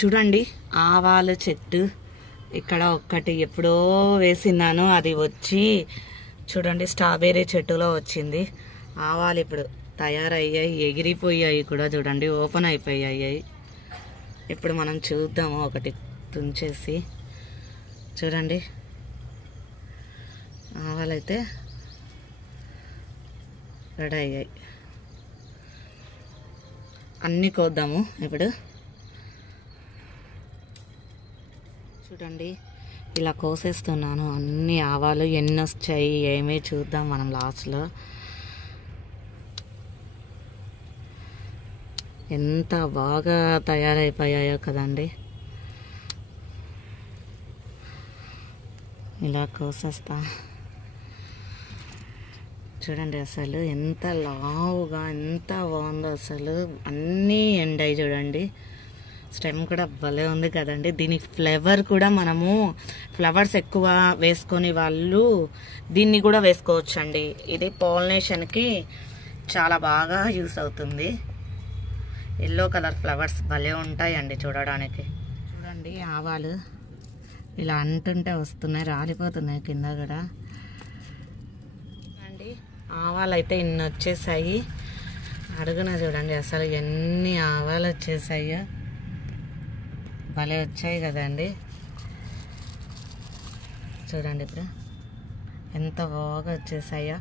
చూడండి ఆవాల చెట్టు ఇక్కడ ఒక్కటి ఎప్పుడో వేసినాను, అది వచ్చి చూడండి స్ట్రాబెర్రీ చెట్టులో వచ్చింది. ఆవాలు ఇప్పుడు తయారయ్యాయి, ఎగిరిపోయాయి కూడా చూడండి, ఓపెన్ అయిపోయాయి. ఇప్పుడు మనం చూద్దాము ఒకటి తుంచేసి. చూడండి ఆవాలైతే రెడీ అయ్యాయి. అన్నీ కోద్దాము ఇప్పుడు. చూడండి ఇలా కోసేస్తున్నాను అన్ని ఆవాలు, ఎన్ని వచ్చాయి ఏమీ చూద్దాం మనం లాస్ట్లో. ఎంత బాగా తయారైపోయాయో కదండి. ఇలా కోసేస్తా. చూడండి అసలు ఎంత లావుగా ఎంత బాగుందో, అసలు అన్నీ ఎండాయి చూడండి. స్టెమ్ కూడా భలే ఉంది కదండి. దీని ఫ్లేవర్ కూడా మనము ఫ్లవర్స్ ఎక్కువ వేసుకొని వాళ్ళు దీన్ని కూడా వేసుకోవచ్చండి. ఇది పాలినేషన్కి చాలా బాగా యూస్ అవుతుంది. ఎల్లో కలర్ ఫ్లవర్స్ భలే ఉంటాయండి చూడడానికి. చూడండి ఆవాలు ఇలా అంటుంటే వస్తున్నాయి, రాలిపోతున్నాయి కింద కూడా. చూడండి ఆవాలు అయితే ఇన్ని వచ్చేసాయి. అడుగున చూడండి అసలు ఎన్ని ఆవాలు వచ్చేసాయో, భలే వచ్చాయి కదండి. చూడండి ఇప్పుడు ఎంత బాగా వచ్చేసాయో.